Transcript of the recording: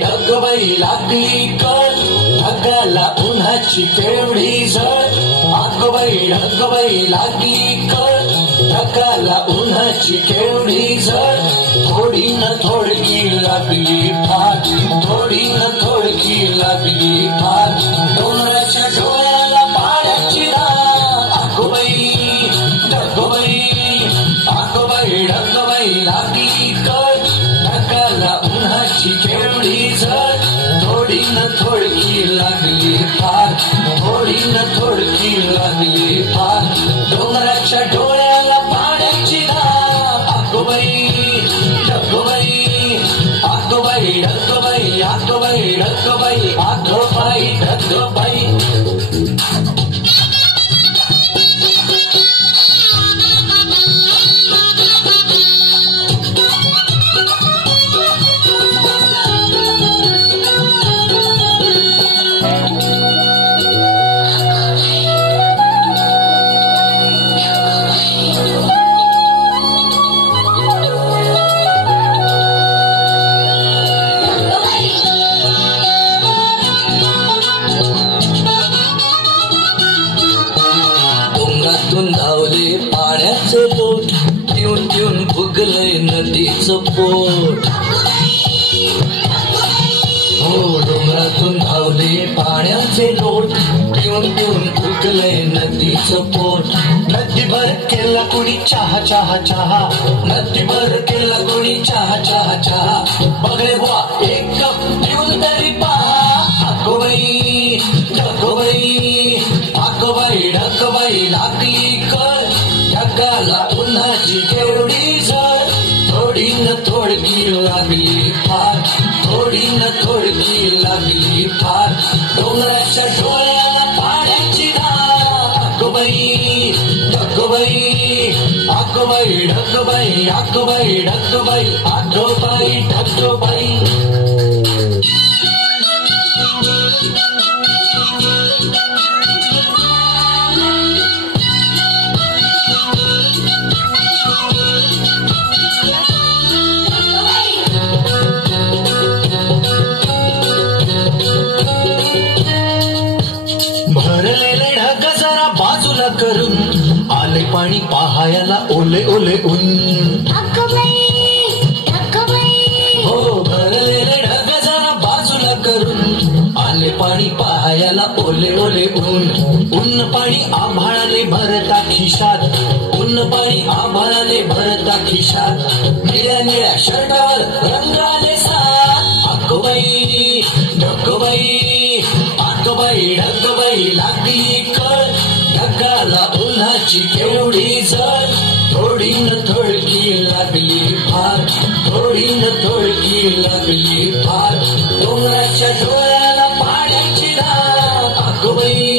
ढगबाई लागली कळ ढगाला उन्हाची केवढी झळ ढगबाई लागली कळ ढगाला उन्हाची केवढी झळ थोडी न थोडकी लागली फाट थोडी न थोडकी लागली फाट डोंगराच्या डोळ्याला पाण्याची धार ढगबाई लागली कळ ढगाला उन्हाची केवढी झळ थोडी न थोडकी लागली फाट थोडी न थोडकी लागली फाट डोंगराच्या डोळ्याला पाण्याची धार ढगबाई धावले पाण्याचे बोट पिऊन पिऊन फुगले नदीचं पोट हो डोंगरातून धावले पाण्याचे लोट पिऊन पिऊन फुगले नदीचं पोट नदीभर केला कोणी चहा चहा चहा नदीभर केला कोणी चहा चहा चहा बघले बुवा एक कप पिऊन तरी पहा ढगबाई लागली कळ ढगाला उन्हाची केवढी झळ थोडी न थोडकी लागली फाट थोडी न थोडकी लागली फाट डोंगराच्या डोळ्याला पाण्याची धार ढगबाई भरलेले ढग जरा बाजूला करून आले पाणी पहायला ओले ओले ऊन हो भरलेले ढग जरा बाजूला करून आले पाणी पहायला ओले ओले ऊन ऊन पाणी आभाळाने भरता खिशात ऊन पाणी आभाळाने भरता खिशात निळ्या निळ्या शर्टावर रंगाने ढगबाई लागली कळ ढगाला उन्हाची केवढी झळ थोडी न थोडकी लागली फाट थोडी न थोडकी लागली फाट डोंगराच्या डोळ्याला पाण्याची धार ढगबाई